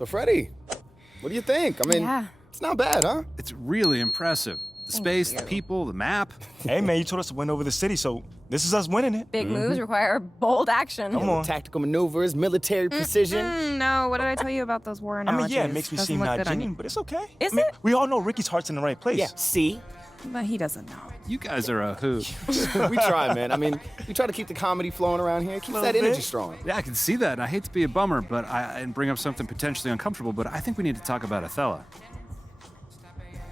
So, Freddie, what do you think? I mean, it's not bad, huh? It's really impressive. The space, the people, the map. Hey, man, you told us to win over the city, so this is us winning it. Big moves require bold action. Come on. Tactical maneuvers, military precision. No, what did I tell you about those war analogies? Yeah, it makes me Doesn't seem look not good on genuine, you. but it's okay. Is it? We all know Ricky's heart's in the right place. Yeah, see? But he doesn't know. You guys are a hoot. We try, man. I mean, we try to keep the comedy flowing around here. Keeps that energy strong. Yeah, I can see that. And I hate to be a bummer, and bring up something potentially uncomfortable, but I think we need to talk about Othello.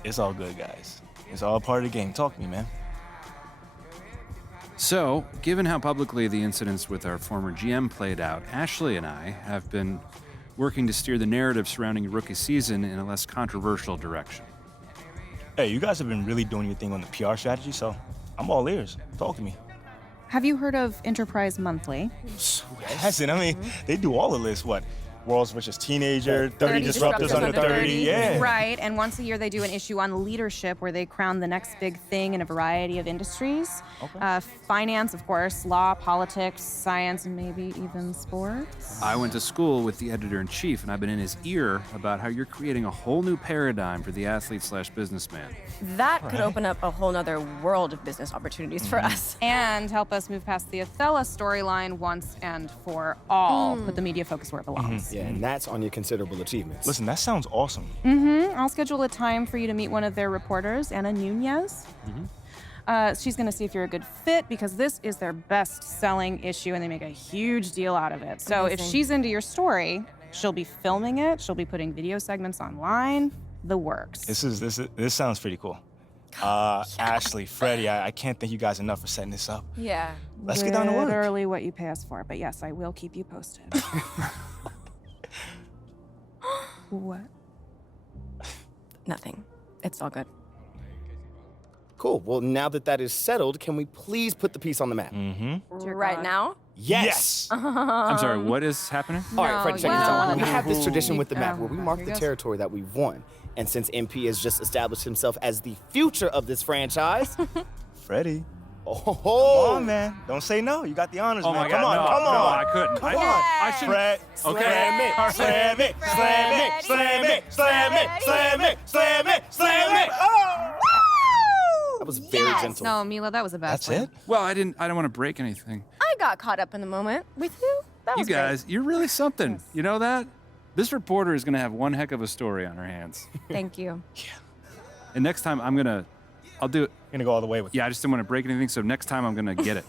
It's all good, guys. It's all part of the game. Talk to me, man. So, given how publicly the incidents with our former GM played out, Ashley and I have been working to steer the narrative surrounding your rookie season in a less controversial direction. Hey, you guys have been really doing your thing on the PR strategy, so I'm all ears. Talk to me. Have you heard of Enterprise Monthly? Who hasn't? I mean, they do all the lists. What? World's Richest Teenager, 30 Disruptors Under 30. Yeah. Right, and once a year they do an issue on leadership where they crown the next big thing in a variety of industries. Okay. Finance, of course, law, politics, science, and maybe even sports. I went to school with the editor-in-chief, and I've been in his ear about how you're creating a whole new paradigm for the athlete/businessman. That could open up a whole nother world of business opportunities for us. And help us move past the Othello storyline once and for all. Put the media focus where it belongs. Yeah, and that's on your considerable achievements. Listen, that sounds awesome. I'll schedule a time for you to meet one of their reporters, Anna Nunez. She's going to see if you're a good fit because this is their best-selling issue and they make a huge deal out of it. So if she's into your story, she'll be filming it. She'll be putting video segments online. The works. This sounds pretty cool. Ashley, Freddie, I can't thank you guys enough for setting this up. Yeah. Let's get down to work. Literally what you pay us for, but yes, I will keep you posted. What? Nothing. It's all good. Cool. Well, now that that is settled, can we please put the piece on the map? Right now? Yes! I'm sorry, what is happening? All right, Freddie, check this well, out. We have this tradition with the map um, where we mark here the goes. territory that we've won. And since MP has just established himself as the future of this franchise, Freddie. oh, Come on, man. Don't say no. You got the honors, Oh man. my God, come on, no, come no, on. I couldn't. Come I- on. I shouldn't- Fred, Okay. Slam it, slam it, slam it, slam it, slam it, slam it, slam it, slam it. Oh! that was very gentle. No, Mila, that was a bad That's plan. it? Well, I don't want to break anything. I got caught up in the moment with you. That You was great. guys, you're really something. You know that? This reporter is going to have one heck of a story on her hands. Thank you. And next time I'll do it. You're gonna go all the way with it. Yeah, I just didn't want to break anything, so next time I'm going to get it.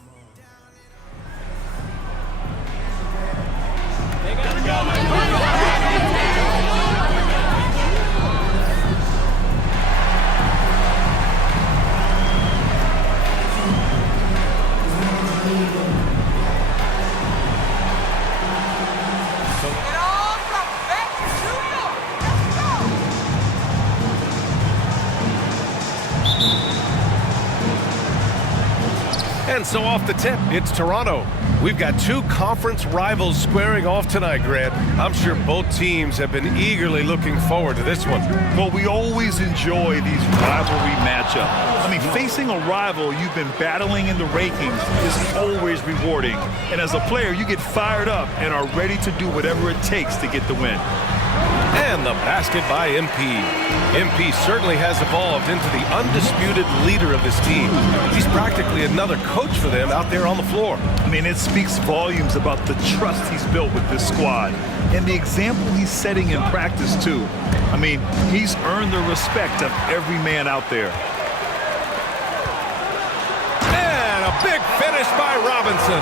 And so off the tip, it's Toronto. We've got two conference rivals squaring off tonight, Grant. I'm sure both teams have been eagerly looking forward to this one. Well, we always enjoy these rivalry matchups. I mean, facing a rival you've been battling in the rankings is always rewarding. And as a player, you get fired up and are ready to do whatever it takes to get the win. And the basket by MP. MP certainly has evolved into the undisputed leader of this team. He's practically another coach for them out there on the floor. I mean, it speaks volumes about the trust he's built with this squad and the example he's setting in practice, too. I mean, he's earned the respect of every man out there. And a big finish by Robinson.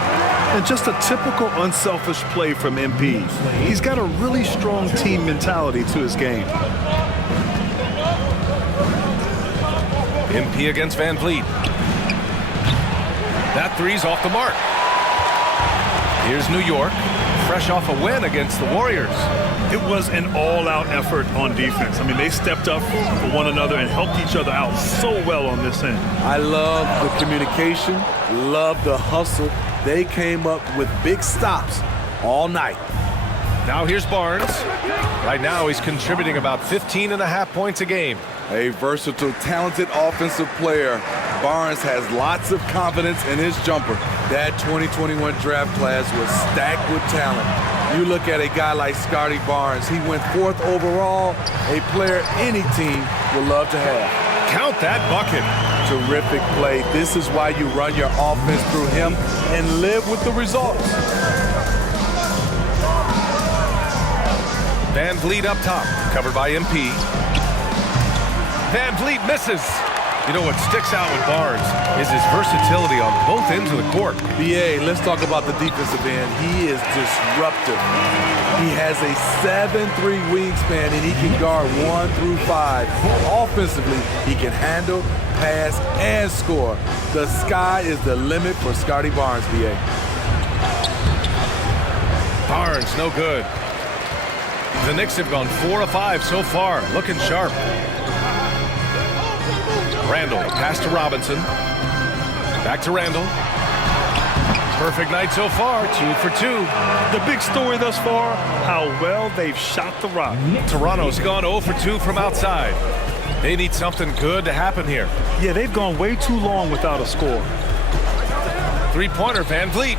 And just a typical unselfish play from MP. He's got a really strong team mentality to his game. MP against Van Vliet. That three's off the mark. Here's New York, fresh off a win against the Warriors. It was an all-out effort on defense. I mean, they stepped up for one another and helped each other out so well on this end. I love the communication, love the hustle. They came up with big stops all night. Now here's Barnes. Right now he's contributing about 15.5 points a game. A versatile, talented offensive player, Barnes has lots of confidence in his jumper. That 2021 draft class was stacked with talent. You look at a guy like Scotty Barnes. He went 4th overall, a player any team would love to have. Count that bucket. Terrific play. This is why you run your offense through him and live with the results. Van Vliet up top, covered by MP. Van Vliet misses. You know what sticks out with Barnes is his versatility on both ends of the court. BA, let's talk about the defensive end. He is disruptive. He has a 7'3" wingspan, and he can guard 1 through 5. Offensively, he can handle, pass, and score. The sky is the limit for Scotty Barnes, BA. Barnes, no good. The Knicks have gone 4 of 5 so far, looking sharp. Randall, pass to Robinson. Back to Randall. Perfect night so far, 2 for 2. The big story thus far, how well they've shot the rock. Toronto's gone 0 for 2 from outside. They need something good to happen here. Yeah, they've gone way too long without a score. 3-pointer, Van Vliet.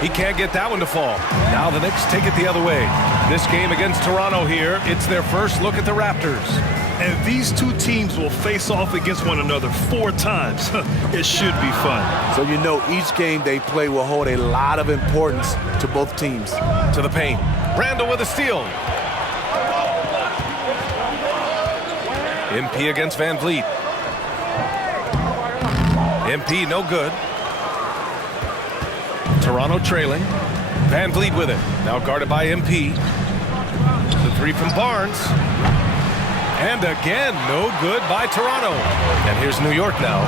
He can't get that one to fall. Now the Knicks take it the other way. This game against Toronto here, it's their first look at the Raptors. And these two teams will face off against one another 4 times. It should be fun. So you know each game they play will hold a lot of importance to both teams. To the paint. Randall with a steal. MP against Van Vliet. MP no good. Toronto trailing. Van Vliet with it. Now guarded by MP. The 3 from Barnes. And again, no good by Toronto. And here's New York now.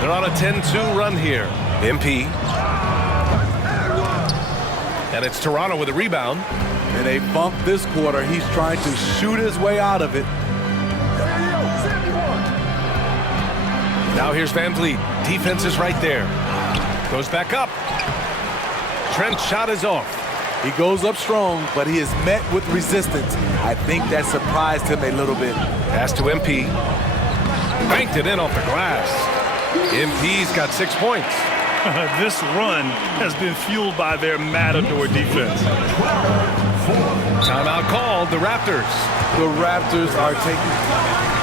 They're on a 10-2 run here. MP. And it's Toronto with a rebound. And they bump this quarter. He's trying to shoot his way out of it. Now here's Van Vliet. Defense is right there. Goes back up. Trent's shot is off. He goes up strong, but he is met with resistance. I think that surprised him a little bit. Pass to MP. Banked it in off the glass. MP's got 6 points. This run has been fueled by their matador defense. Timeout called, the Raptors. The Raptors are taking...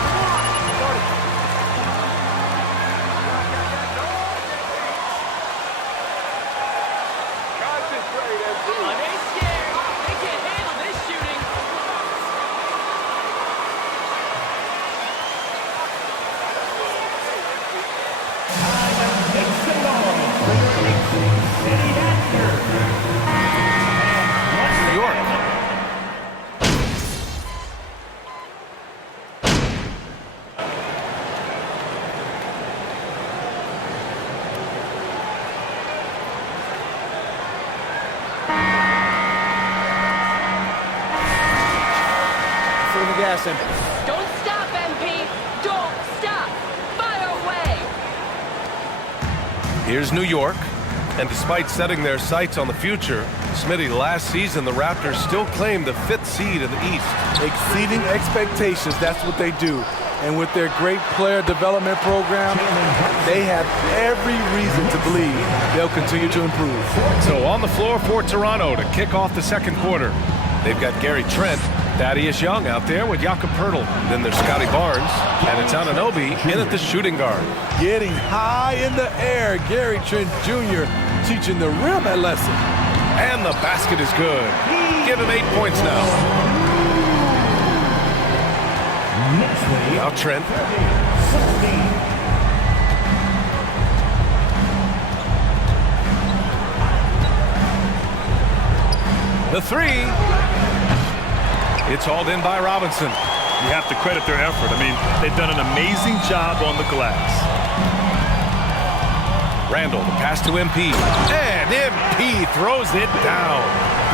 Don't stop, MP. Don't stop. Fire away. Here's New York. And despite setting their sights on the future, Smitty, last season the Raptors still claimed the 5th seed in the East. Exceeding expectations, that's what they do. And with their great player development program, they have every reason to believe they'll continue to improve. So on the floor for Toronto to kick off the second quarter. They've got Gary Trent, Thaddeus Young out there with Jakob Poeltl. Then there's Scotty Barnes, and it's Anunoby in at the shooting guard. Getting high in the air, Gary Trent Jr. teaching the rim a lesson. And the basket is good. Give him 8 points now. Now Trent. The 3. It's hauled in by Robinson. You have to credit their effort. I mean, they've done an amazing job on the glass. Randall, the pass to MP. And MP throws it down.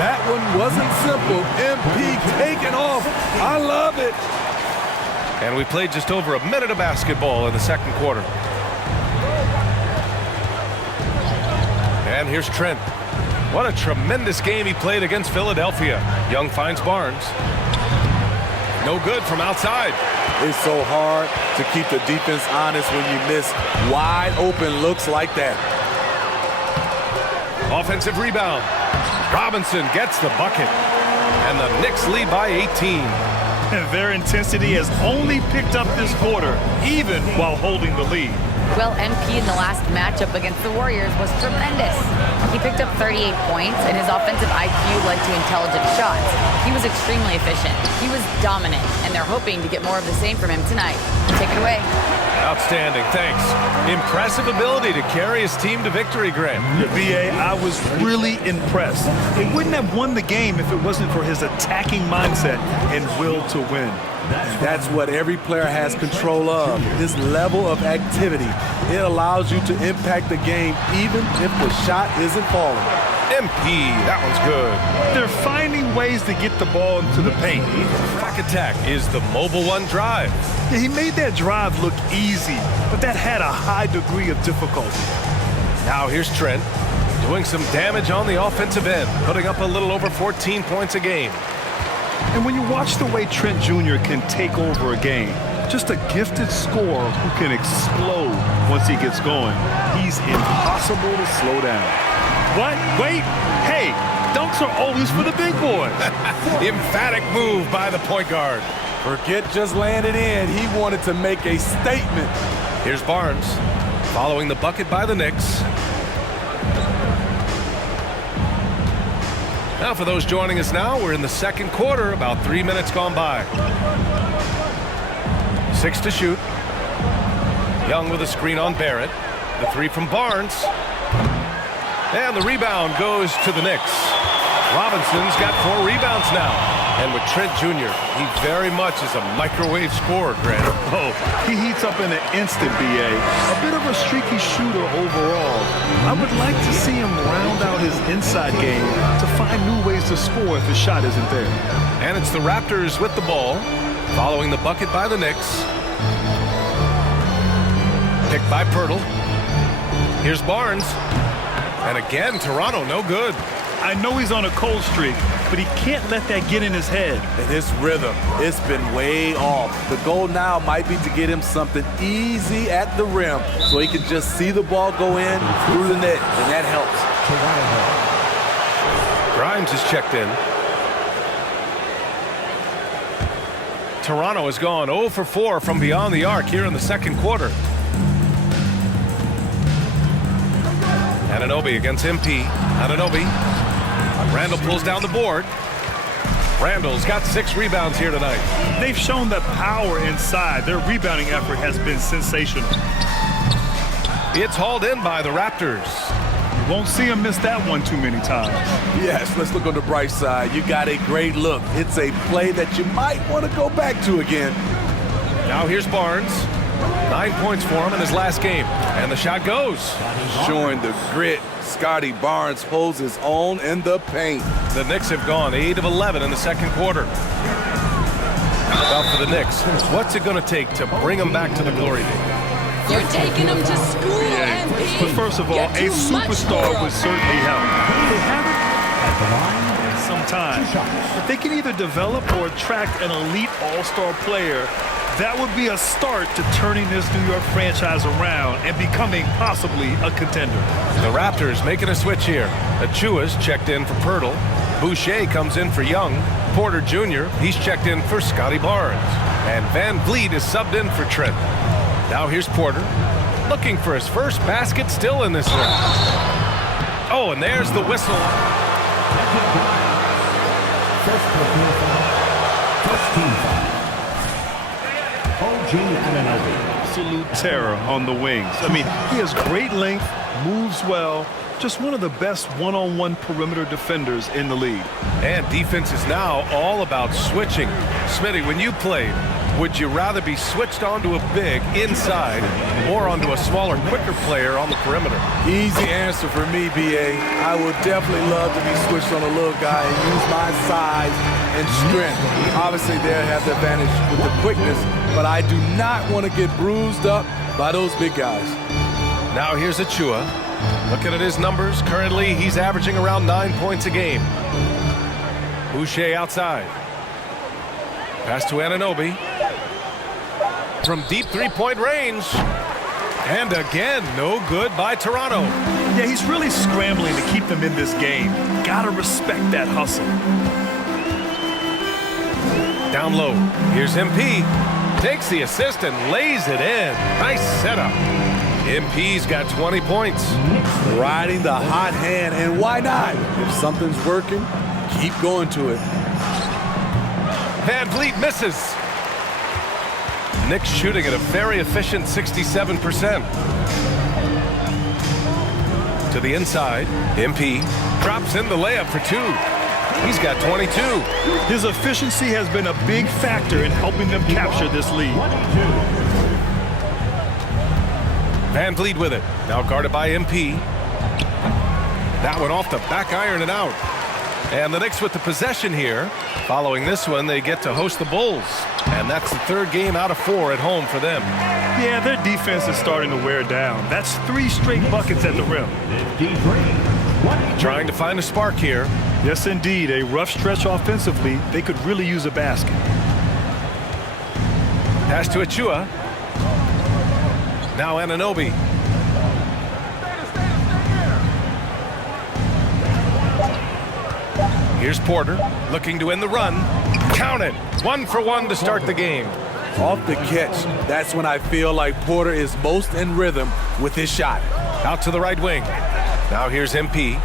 That one wasn't simple. MP taking off. I love it. And we played just over a minute of basketball in the second quarter. And here's Trent. What a tremendous game he played against Philadelphia. Young finds Barnes. No good from outside. It's so hard to keep the defense honest when you miss wide open looks like that. Offensive rebound. Robinson gets the bucket. And the Knicks lead by 18. And their intensity has only picked up this quarter, even while holding the lead. Well, MP in the last matchup against the Warriors was tremendous. He picked up 38 points, and his offensive IQ led to intelligent shots. He was extremely efficient. He was dominant, and they're hoping to get more of the same from him tonight. Take it away. Outstanding, thanks. Impressive ability to carry his team to victory, Grant. Yeah, BA, I was really impressed. They wouldn't have won the game if it wasn't for his attacking mindset and will to win. That's what every player has control of, this level of activity. It allows you to impact the game even if the shot isn't falling. MP, that one's good. They're finding ways to get the ball into the paint. Back attack is the mobile one drive. Yeah, he made that drive look easy, but that had a high degree of difficulty. Now here's Trent doing some damage on the offensive end, putting up a little over 14 points a game. And when you watch the way Trent Jr. can take over a game, just a gifted scorer who can explode once he gets going, he's impossible to slow down. What? Wait, hey, dunks are always for the big boys. Emphatic move by the point guard. Forget just laying it in. He wanted to make a statement. Here's Barnes following the bucket by the Knicks. Now for those joining us now, we're in the second quarter, about 3 minutes gone by. 6 to shoot. Young with a screen on Barrett. The three from Barnes. And the rebound goes to the Knicks. Robinson's got 4 rebounds now. And with Trent Jr., he very much is a microwave scorer, Grant. Oh, he heats up in an instant, BA. A bit of a streaky shooter overall. I would like to see him round out his inside game to find new ways to score if his shot isn't there. And it's the Raptors with the ball, following the bucket by the Knicks. Picked by Pirtle. Here's Barnes. And again, Toronto, no good. I know he's on a cold streak, but he can't let that get in his head. And his rhythm, it's been way off. The goal now might be to get him something easy at the rim so he can just see the ball go in through the net, and that helps. Grimes is checked in. Toronto has gone 0 for 4 from beyond the arc here in the second quarter. Anunoby against MP. Anunoby. Randall pulls down the board. Randall's got 6 rebounds here tonight. They've shown that power inside. Their rebounding effort has been sensational. It's hauled in by the Raptors. You won't see him miss that one too many times. Yes, let's look on the bright side. You got a great look. It's a play that you might want to go back to again. Now here's Barnes. 9 points for him in his last game. And the shot goes. Showing the grit. Scotty Barnes holds his own in the paint. The Knicks have gone 8 of 11 in the second quarter. About for the Knicks, what's it going to take to bring them back to the glory days? You're taking them to school, MP. But first of all, You're a too much superstar for would certainly help. They haven't in some time. If they can either develop or attract an elite all-star player, that would be a start to turning this New York franchise around and becoming possibly a contender. The Raptors making a switch here. Achua's checked in for Pirtle. Boucher comes in for Young. Porter Jr., he's checked in for Scotty Barnes. And Van Vliet is subbed in for Trent. Now here's Porter, looking for his first basket still in this one. Oh, and there's the whistle. First team foul. OG Anunoby. Absolute terror on the wings. I mean, he has great length, moves well, just one of the best one-on-one perimeter defenders in the league. And defense is now all about switching. Smitty, when you played, would you rather be switched onto a big inside or onto a smaller, quicker player on the perimeter? Easy answer for me, BA. I would definitely love to be switched on a little guy and use my size and strength. Obviously, they'll have the advantage with the quickness, but I do not want to get bruised up by those big guys. Now here's Achua. Looking at his numbers, currently he's averaging around 9 points a game. Boucher outside. Pass to Anunoby. From deep three-point range. And again, no good by Toronto. Yeah, he's really scrambling to keep them in this game. Gotta respect that hustle. Down low. Here's MP. Takes the assist and lays it in. Nice setup. MP's got 20 points. Riding the hot hand, and why not? If something's working, keep going to it. Van Vliet misses. Knicks shooting at a very efficient 67%. To the inside, MP drops in the layup for 2. He's got 22. His efficiency has been a big factor in helping them capture this lead. Van Vliet with it. Now guarded by MP. That one off the back iron and out. And the Knicks with the possession here. Following this one, they get to host the Bulls. And that's the 3rd game out of 4 at home for them. Yeah, their defense is starting to wear down. That's 3 straight buckets at the rim. Trying to find a spark here. Yes, indeed. A rough stretch offensively. They could really use a basket. Pass to Achua. Now Anunoby. Here's Porter, looking to end the run. Count it. 1 for 1 to start the game. Off the catch, that's when I feel like Porter is most in rhythm with his shot. Out to the right wing. Now here's MP.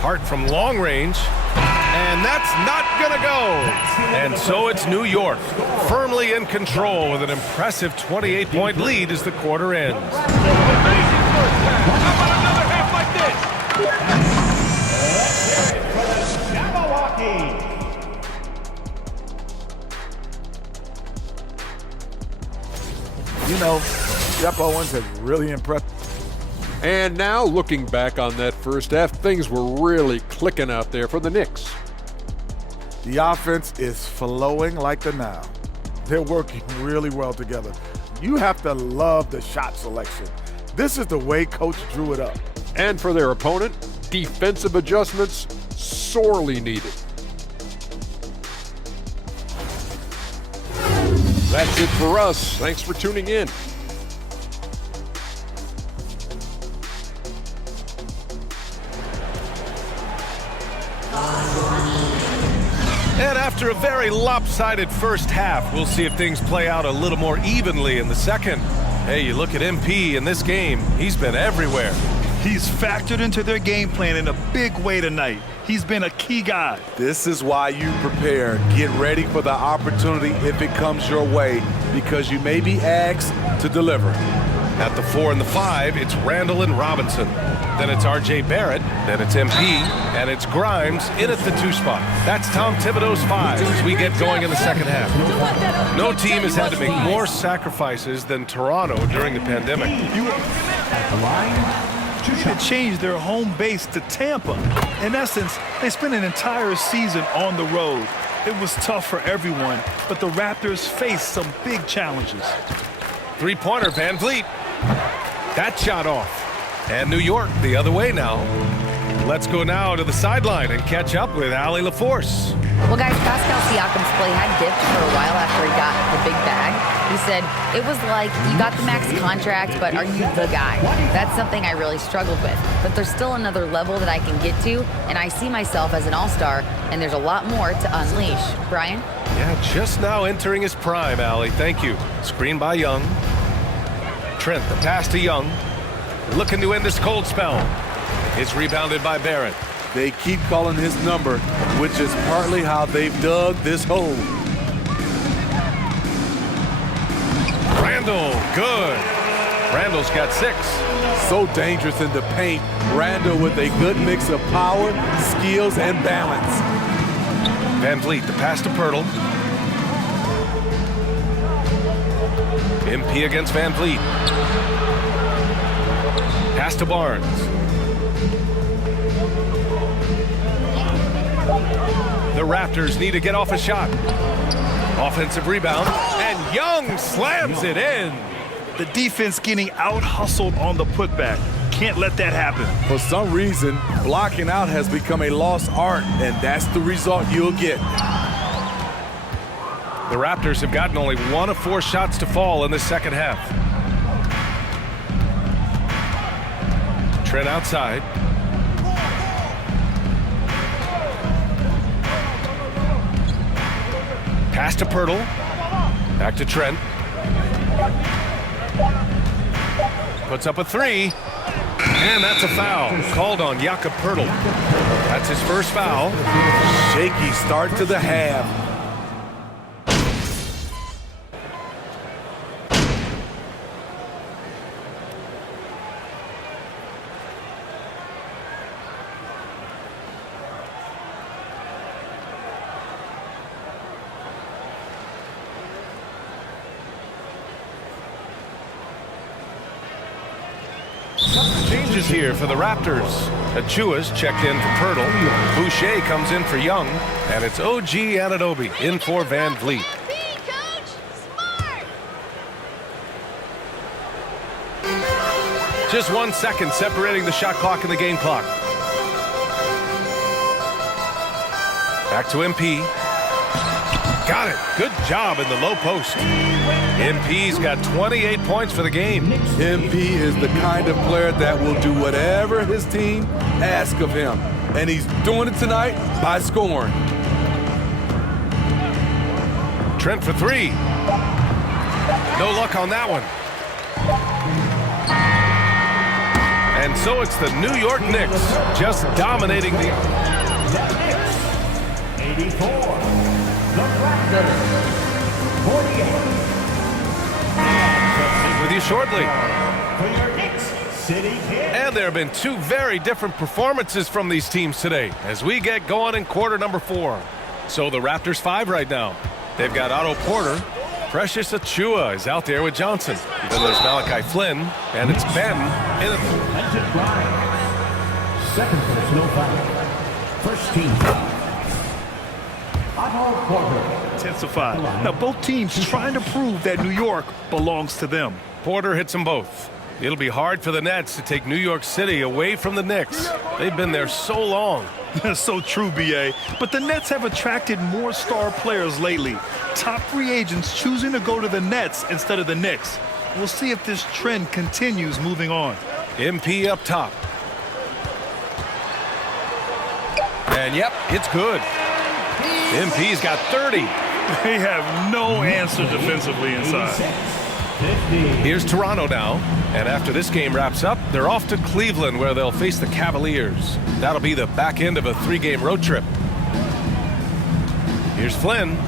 Hart from long range. And that's not going to go. And so it's New York, firmly in control with an impressive 28-point lead as the quarter ends. You know, Jeff Owens has really impressed. And now, looking back on that first half, things were really clicking out there for the Knicks. The offense is flowing like the Nile. They're working really well together. You have to love the shot selection. This is the way Coach drew it up. And for their opponent, defensive adjustments sorely needed. That's it for us. Thanks for tuning in. And after a very lopsided first half, we'll see if things play out a little more evenly in the second. Hey, you look at MP in this game, he's been everywhere. He's factored into their game plan in a big way tonight. He's been a key guy. This is why you prepare. Get ready for the opportunity if it comes your way, because you may be asked to deliver. At the 4 and the 5, it's Randall and Robinson. Then it's R.J. Barrett. Then it's MP. And it's Grimes in at the 2 spot. That's Tom Thibodeau's 5 as we get going in the second half. No team has had to make more sacrifices than Toronto during the pandemic. To change their home base to Tampa. In essence, they spent an entire season on the road. It was tough for everyone, but the Raptors faced some big challenges. 3-pointer, Van Vliet. That shot off. And New York the other way now. Let's go now to the sideline and catch up with Allie LaForce. Well, guys, Pascal Siakam's play had dipped for a while after he got the big bag. He said, it was like, you got the max contract, but are you the guy? That's something I really struggled with. But there's still another level that I can get to, and I see myself as an all-star, and there's a lot more to unleash. Brian? Yeah, just now entering his prime, Allie. Thank you. Screen by Young. Trent, the pass to Young. Looking to end this cold spell. It's rebounded by Barrett. They keep calling his number, which is partly how they've dug this hole. Randall, good. Randall's got 6. So dangerous in the paint. Randall with a good mix of power, skills, and balance. Van Vliet, the pass to Pirtle. MP against Van Vliet. Pass to Barnes. The Raptors need to get off a shot. Offensive rebound, and Young slams it in. The defense getting out-hustled on the putback. Can't let that happen. For some reason, blocking out has become a lost art, and that's the result you'll get. The Raptors have gotten only 1 of 4 shots to fall in the second half. Trent outside. Pass to Pirtle. Back to Trent. Puts up a three. And that's a foul called on Jakob Pirtle. That's his first foul. Shaky start to the half. Changes here for the Raptors. Achua's checked in for Pirtle. Boucher comes in for Young. And it's OG Anunoby in for Van Vliet. Just 1 second separating the shot clock and the game clock. Back to MP. Got it. Good job in the low post. MP's got 28 points for the game. MP is the kind of player that will do whatever his team asks of him. And he's doing it tonight by scoring. Trent for three. No luck on that one. And so it's the New York Knicks just dominating the... 84. The Raptors. 48. With you shortly. For your Knicks, City Kid. And there have been two very different performances from these teams today as we get going in quarter number 4. So the Raptors 5 right now. They've got Otto Porter. Precious Achua is out there with Johnson. Then there's Malachi Flynn, and it's Ben. Attention, Brian. Second personal foul. First team foul. Otto Porter. Intensified. Now both teams trying to prove that New York belongs to them. Porter hits them both. It'll be hard for the Nets to take New York City away from the Knicks. They've been there so long. That's so true, B.A. But the Nets have attracted more star players lately. Top free agents choosing to go to the Nets instead of the Knicks. We'll see if this trend continues moving on. MP up top. And yep, it's good. MP's got 30. They have no answer defensively inside. Here's Toronto now. And after this game wraps up, they're off to Cleveland where they'll face the Cavaliers. That'll be the back end of a 3-game road trip. Here's Flynn.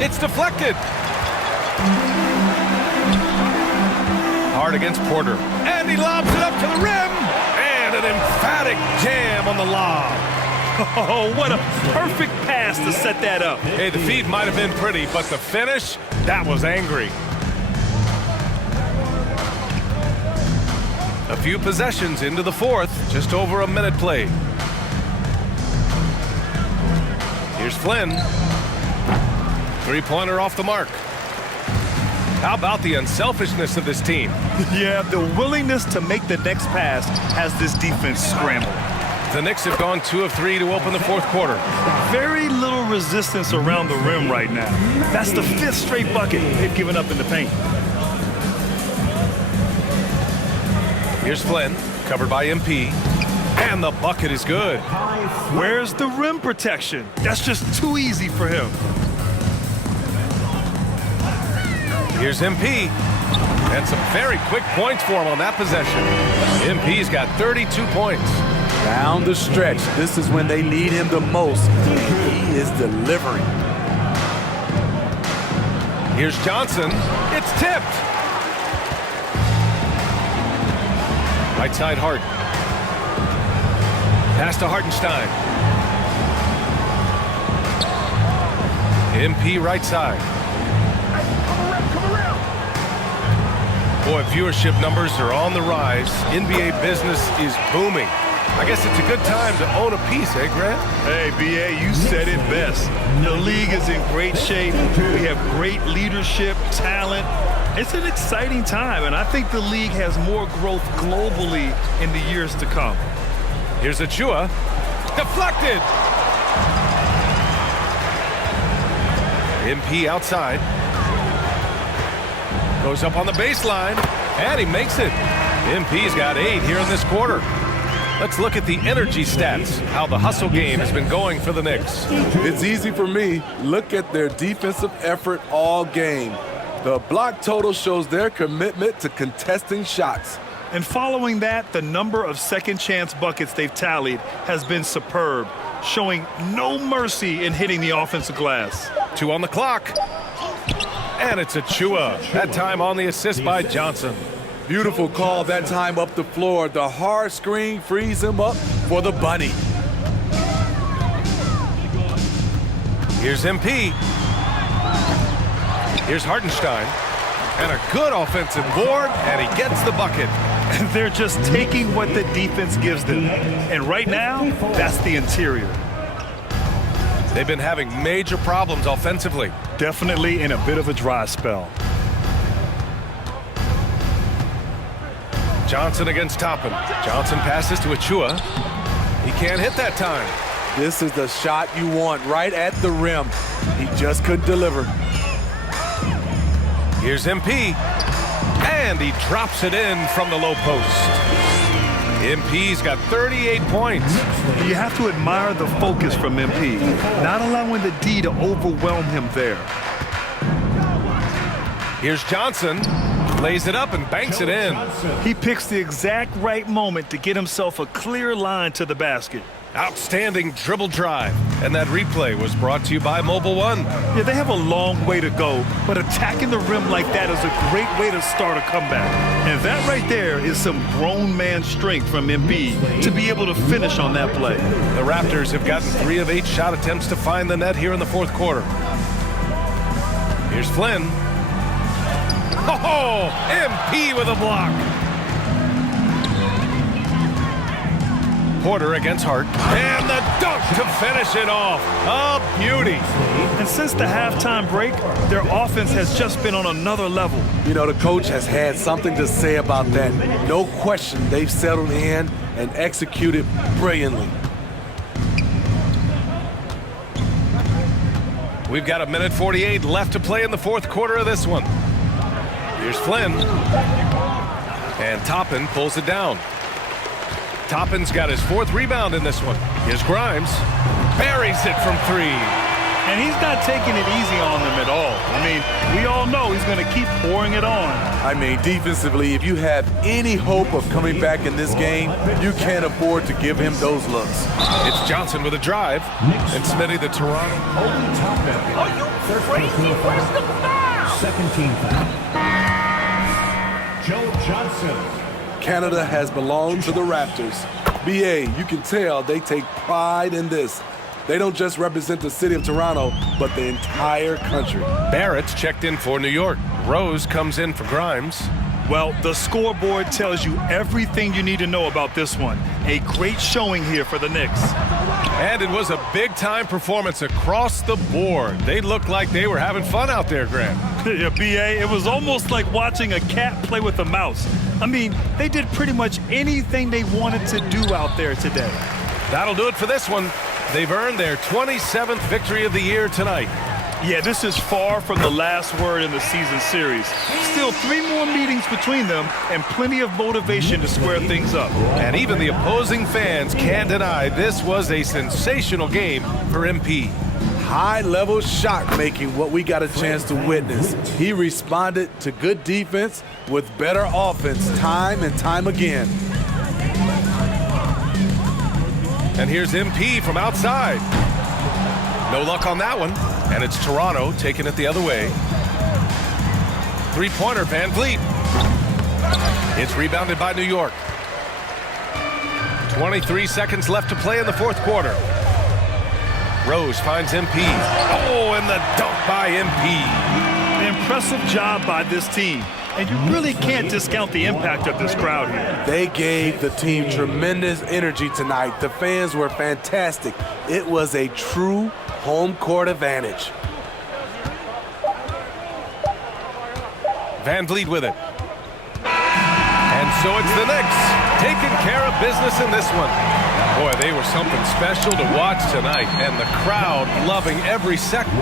It's deflected. Hard against Porter. And he lobs it up to the rim. And an emphatic jam on the lob. Oh, what a perfect pass to set that up. Hey, the feed might have been pretty, but the finish, that was angry. A few possessions into the fourth, just over a minute played. Here's Flynn. Three-pointer off the mark. How about the unselfishness of this team? Yeah, the willingness to make the next pass has this defense scrambled. The Knicks have gone 2 of 3 to open the fourth quarter. Very little resistance around the rim right now. That's the 5th straight bucket they've given up in the paint. Here's Flynn, covered by MP, and the bucket is good. Where's the rim protection? That's just too easy for him. Here's MP, and some very quick points for him on that possession. MP's got 32 points. Down the stretch, this is when they need him the most, and he is delivering. Here's Johnson. It's tipped. Right side Hart. Pass to Hartenstein. MP right side. Boy, viewership numbers are on the rise. NBA business is booming. I guess it's a good time to own a piece, eh, Grant? Hey, B.A., you said it best. The league is in great shape. We have great leadership, talent. It's an exciting time, and I think the league has more growth globally in the years to come. Here's Achua. Deflected. MP outside. Goes up on the baseline, and he makes it. MP's got 8 here in this quarter. Let's look at the energy stats, how the hustle game has been going for the Knicks. It's easy for me. Look at their defensive effort all game. The block total shows their commitment to contesting shots. And following that, the number of second chance buckets they've tallied has been superb, showing no mercy in hitting the offensive glass. 2 on the clock. And it's Achua. That time on the assist by Johnson. Beautiful call that time up the floor. The hard screen frees him up for the bunny. Here's MP. Here's Hartenstein. And a good offensive board, and he gets the bucket. They're just taking what the defense gives them. And right now, that's the interior. They've been having major problems offensively. Definitely in a bit of a dry spell. Johnson against Toppin. Johnson passes to Achua. He can't hit that time. This is the shot you want right at the rim. He just couldn't deliver. Here's MP. And he drops it in from the low post. MP's got 38 points. You have to admire the focus from MP, not allowing the D to overwhelm him there. Here's Johnson. Lays it up and banks it in. He picks the exact right moment to get himself a clear line to the basket. Outstanding dribble drive. And that replay was brought to you by Mobile One. Yeah, they have a long way to go, but attacking the rim like that is a great way to start a comeback. And that right there is some grown man strength from Embiid to be able to finish on that play. The Raptors have gotten 3 of 8 shot attempts to find the net here in the fourth quarter. Here's Flynn. Oh, MP with a block. Porter against Hart. And the dunk to finish it off. A beauty. And since the halftime break, their offense has just been on another level. You know, the coach has had something to say about that. No question, they've settled in and executed brilliantly. We've got 1:48 left to play in the fourth quarter of this one. Here's Flynn. And Toppin pulls it down. Toppin's got his 4th rebound in this one. Here's Grimes. Buries it from 3. And he's not taking it easy on them at all. I mean, we all know he's going to keep pouring it on. I mean, defensively, if you have any hope of coming back in this game, you can't afford to give him those looks. It's Johnson with a drive. And Smitty, the Toronto. Are you crazy? Where's the foul? Second team foul. Joe Johnson. Canada has belonged to the Raptors. BA, you can tell they take pride in this. They don't just represent the city of Toronto, but the entire country. Barrett's checked in for New York. Rose comes in for Grimes. Well, the scoreboard tells you everything you need to know about this one. A great showing here for the Knicks. And it was a big-time performance across the board. They looked like they were having fun out there, Grant. Yeah, BA, it was almost like watching a cat play with a mouse. I mean, they did pretty much anything they wanted to do out there today. That'll do it for this one. They've earned their 27th victory of the year tonight. Yeah, this is far from the last word in the season series. Still 3 more meetings between them and plenty of motivation to square things up. And even the opposing fans can't deny this was a sensational game for MP. High-level shot making, what we got a chance to witness. He responded to good defense with better offense time and time again. And here's MP from outside. No luck on that one. And it's Toronto taking it the other way. 3-pointer, Van Vliet. It's rebounded by New York. 23 seconds left to play in the fourth quarter. Rose finds MP. Oh, and the dunk by MP. An impressive job by this team. And you really can't discount the impact of this crowd here. They gave the team tremendous energy tonight. The fans were fantastic. It was a true home court advantage. Van Vliet with it. And so it's the Knicks taking care of business in this one. Boy, they were something special to watch tonight, and the crowd loving every second.